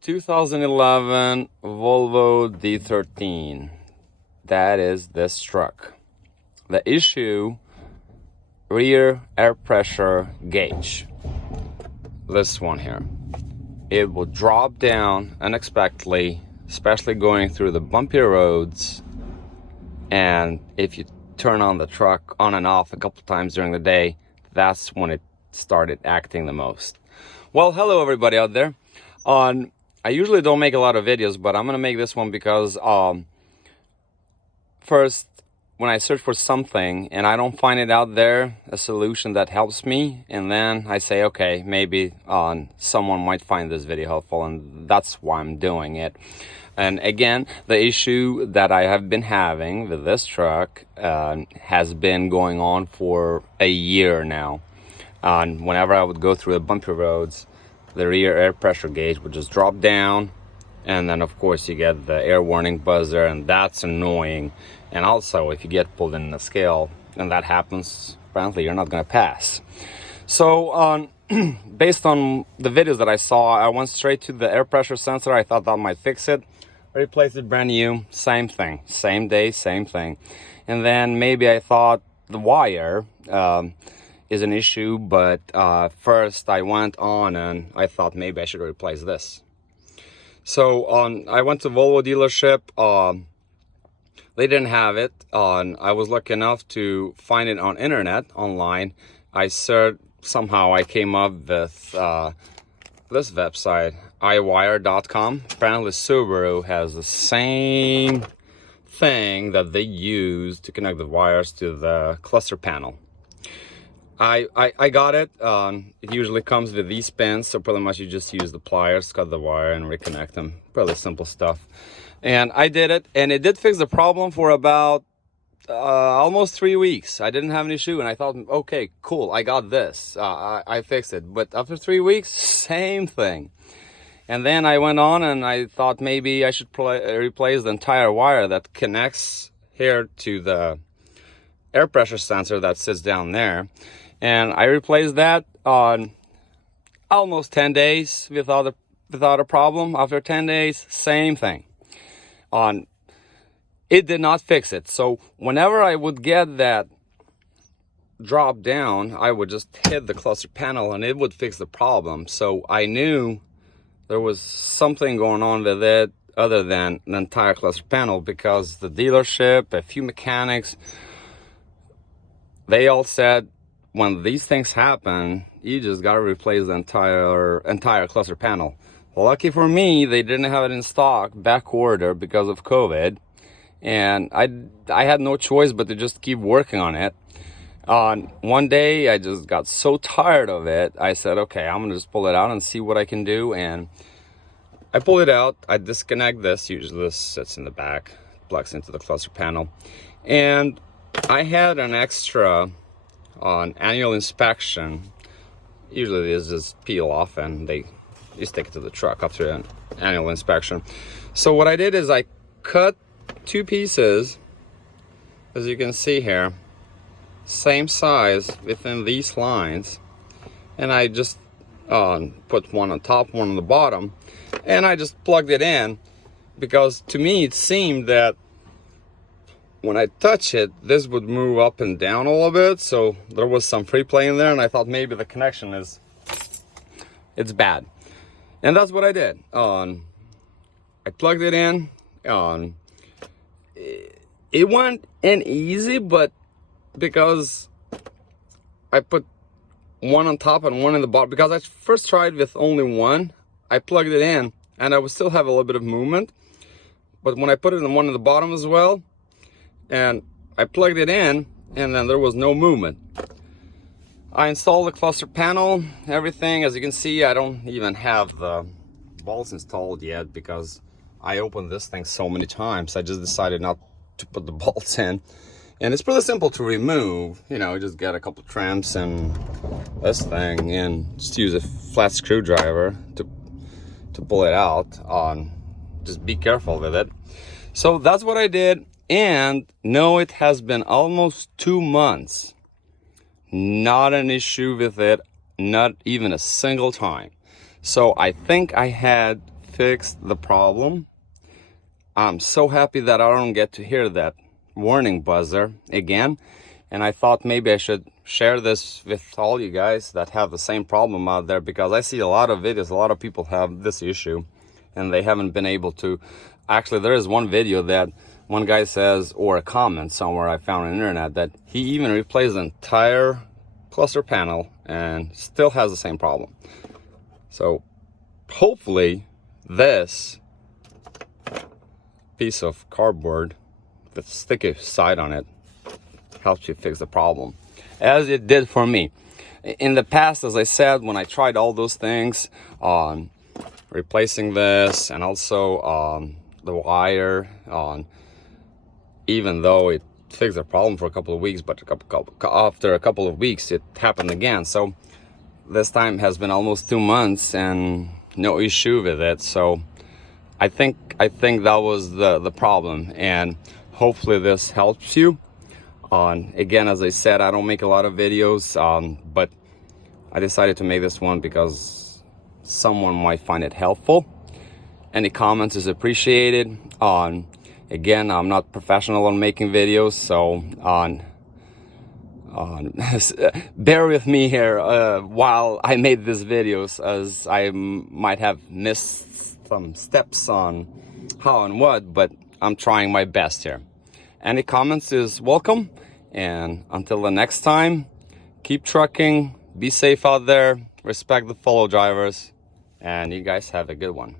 2011 Volvo D13. That is this truck. The issue, rear air pressure gauge. This one here. It will drop down unexpectedly, especially going through the bumpy roads. And if you turn on the truck on and off a couple times during the day, that's when it started acting the most. Well, hello everybody out there. I usually don't make a lot of videos, but I'm gonna make this one because first, when I search for something and I don't find it out there, a solution that helps me, and then I say, okay, maybe someone might find this video helpful, and that's why I'm doing it. And again, the issue that I have been having with this truck has been going on for a year now. Whenever I would go through the bumpy roads, the rear air pressure gauge would just drop down, and then of course you get the air warning buzzer, and that's annoying. And also, if you get pulled in the scale and that happens, apparently you're not going to pass. So based on the videos that I saw, I went straight to the air pressure sensor. I thought that might fix it. I replaced it brand new, same thing, same day, same thing. And then maybe I thought the wire is an issue, but first I went on and I thought maybe I should replace this. So I went to Volvo dealership. They didn't have it. I was lucky enough to find it on internet, online. I searched, somehow I came up with this website, iwire.com. Apparently Subaru has the same thing that they use to connect the wires to the cluster panel. I got it. It usually comes with these pins, so pretty much you just use the pliers, cut the wire, and reconnect them. Pretty simple stuff. And I did it, and it did fix the problem for about almost 3 weeks. I didn't have an issue, and I thought, okay, cool, I got this. I fixed it. But after 3 weeks, same thing. And then I went on, and I thought maybe I should replace the entire wire that connects here to the air pressure sensor that sits down there. And I replaced that on almost 10 days without a problem. After 10 days, same thing. It did not fix it. So whenever I would get that drop down, I would just hit the cluster panel and it would fix the problem. So I knew there was something going on with it other than the entire cluster panel, because the dealership, a few mechanics, they all said, when these things happen, you just gotta replace the entire cluster panel. Lucky for me, they didn't have it in stock, back order, because of COVID, and I had no choice but to just keep working on it. One day, I just got so tired of it, I said, okay, I'm gonna just pull it out and see what I can do. And I pull it out, I disconnect this. Usually this sits in the back, plugs into the cluster panel, and I had an extra annual inspection. Usually these just peel off and they just take it to the truck after an annual inspection. So what I did is I cut two pieces, as you can see here, same size within these lines, and I just put one on top, one on the bottom, and I just plugged it in, because to me it seemed that when I touch it, this would move up and down a little bit, so there was some free play in there, and I thought maybe the connection it's bad. And that's what I did. I plugged it in. It went in easy, but because I put one on top and one in the bottom, because I first tried with only one, I plugged it in, and I would still have a little bit of movement. But when I put it in one in the bottom as well, and I plugged it in, and then there was no movement. I installed the cluster panel, everything. As you can see, I don't even have the bolts installed yet, because I opened this thing so many times. I just decided not to put the bolts in. And it's pretty simple to remove. You know, just get a couple tramps and this thing, and just use a flat screwdriver to pull it out. Just be careful with it. So that's what I did. And no, it has been almost 2 months. Not an issue with it, not even a single time. So I think I had fixed the problem. I'm so happy that I don't get to hear that warning buzzer again. And I thought maybe I should share this with all you guys that have the same problem out there, because I see a lot of videos, a lot of people have this issue and they haven't been able to. Actually, there is one video that one guy says, or a comment somewhere I found on the internet, that he even replaced the entire cluster panel and still has the same problem. So hopefully this piece of cardboard with a sticky side on it helps you fix the problem, as it did for me. In the past, as I said, when I tried all those things on replacing this and also on the wire, on even though it fixed the problem for a couple of weeks, but after a couple of weeks it happened again. So this time has been almost 2 months and no issue with it. So I think that was the problem, and hopefully this helps you. Again, as I said, I don't make a lot of videos, but I decided to make this one because someone might find it helpful. Any comments is appreciated. Again, I'm not professional on making videos, so bear with me here while I made these videos, as I might have missed some steps on how and what, but I'm trying my best here. Any comments is welcome, and until the next time, keep trucking, be safe out there, respect the fellow drivers, and you guys have a good one.